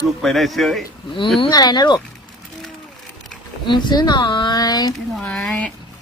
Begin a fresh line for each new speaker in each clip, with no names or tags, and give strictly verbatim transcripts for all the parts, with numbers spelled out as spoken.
ลูกไปได้เฉย
อืมอะไรนะลูกอืมซื้อหน่อย
ซื้อหน่อย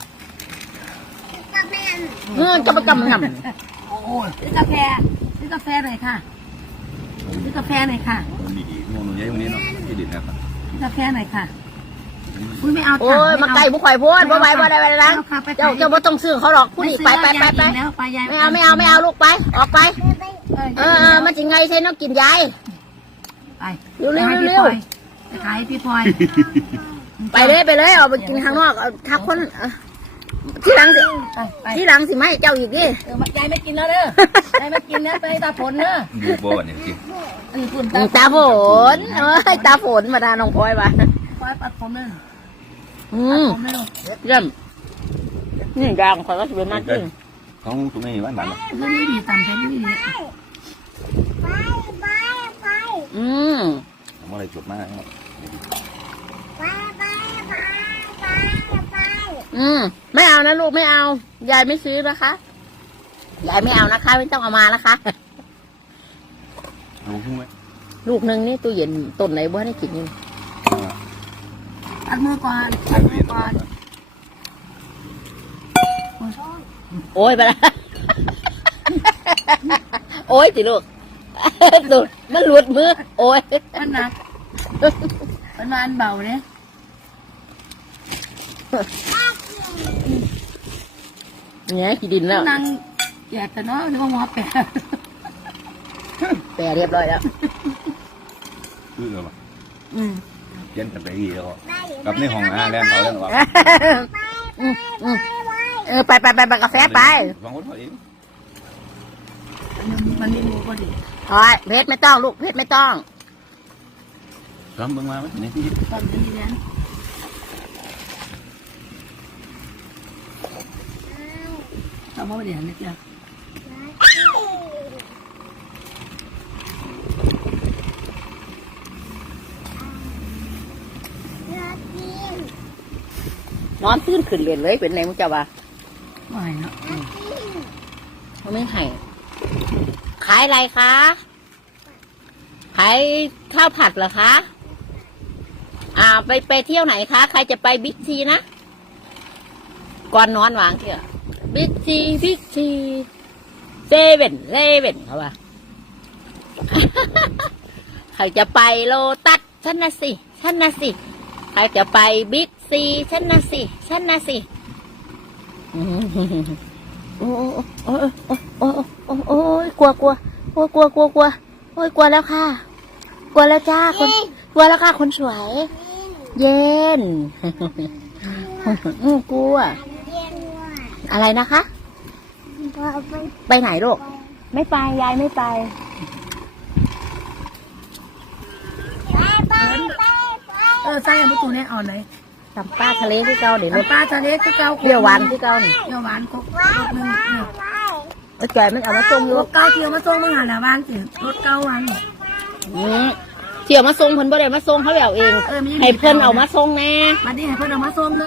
เออกำกำกำ
โอ้ซื้อกาแฟซื้อกาแฟหน่อยค่ะซื้อกาแฟหน่อยค่ะ
มีอีกโน่นย้ายตรงนี้เนาะที่ดินนะครับ
ซื้อกาแฟหน่อยค่ะอุ้ยไม่เอา
โอ้ยมาไก่บุข่อยพูดบ่ไหวบ่ได้บ่ได้นะเจ้าเจ้าบ่ต้องซื้อเขาหรอกพูดอีกไปไปไปไปไม่เอาไม่เอาไม่เอาลูกไปออกไปเออมันจะไงใช่น้องกินยาย
ไป
เร็วเร็วเร็ว
ไปขายพี่พลอย
ไปเลยไปเลยเอาไปกินข้างนอกทักคนที่หลังสิที่หลังสิไม่เจ้าอีกดิ
เออยายไม่กินแล้วเด้อยายไม่กินนะไปตาฝนเด้อ
ดูบ่วันนี้กิน
ตาฝนเอ้ยตาฝนมาดาน้องพลอยมา
พลอยปัดผมเลย
อืมเยี่ยมนี่ดังขอก็จะเป็นมากขึ้น
ของตรงนี้บ้านบ้าน
เรื่องนี้ดีต่ำใจนี่ดี
ไปไปไป
อืม
ทำอะไรจบมาก
ไปไปไปไปไป
อืมไม่เอานะลูกไม่เอายายไม่ซื้อนะคะยายไม่เอานะคะไม่ต้องเอามานะคะ
ลูกทุ่งไหม
ลูกหนึ่งนี่ตู้เย็นต้นไหนบ้านให้กินนี่
ตัดมือก่อนตัดมือก่อน
โอ้ยไปละโอ้ยสิลูกตุดมันหลุดมือโอ้ย
มันหนักมันมันเบาเนี่ย
เนี่ยขี้ดินแล้ว
นั่งแยกแต่เนาะหรือว่าหมอแปะ
แปะเรียบร้อยแล้ว
คือเหรอ
อืม
เย็นแต่ไปดีแล้วกับในห้องอาแลนเขาแล้วหรอ
เออไปไปไปไปกาแฟไป
ฟังคนเขาเอง
มันไม่รู้ก็ดี
โอ้ยเพชรไม่ต้องลูกเพชรไม่ต้อง
ทำเบิ่งมาไหมนี่
ตอนนี้เนี่ยทำมาเดี๋ยวนี่จ้ะ
นอนตื้นขึ้นเรียนเลยเป็นไงมึงจะว่า
ไม่เนาะ
เขาไม่ให้ขายอะไรคะขายข้าวผัดเหรอคะอ่าไปไปเที่ยวไหนคะใครจะไปบิ๊กซีนะก่อนนอนวางเที่ยวบิ๊กซีบิ๊กซีเซเว่นเซเว่นเขาว่าใครจะไปโลตัสฉันนะสิฉันนะสิใครจะไปบิ๊กซีฉันนะสิฉันนะสิโอ้โอ้โอ้โอ้โอ้โอ้ยกลัวกลัวโอ้กลัวกลัวกลัวโอ้ยกลัวแล้วค่ะกลัวแล้วจ้าคนกลัวแล้วค่ะคนสวยเย็นอือกลัวอะไรนะคะไปไหนลูกไม่ไปยายไม่ไป
เออใส่ประตูเนี่ยอ่อนเลย
ตำป้าทะเลที่เก่าเดี๋ยว
ป้าทะเลที่เก่า
เปรี้ยวหวานที่เก่านี่
เปรี้ยวหวานครบรสหนึ่ง
ไอ้จ่อยมันเอามาส่งอยู่
รถเก่าเที่ยวมาส่งมาหาหน้าบ้านสิรถเก่าวัน
อืมเที่ยวมาส่งเพิ่นบ่ได้มาส่งเขาเอาเองให้เพิ่นเอามาส่งแน่
มาดิให้เพิ่นเอามาส่ง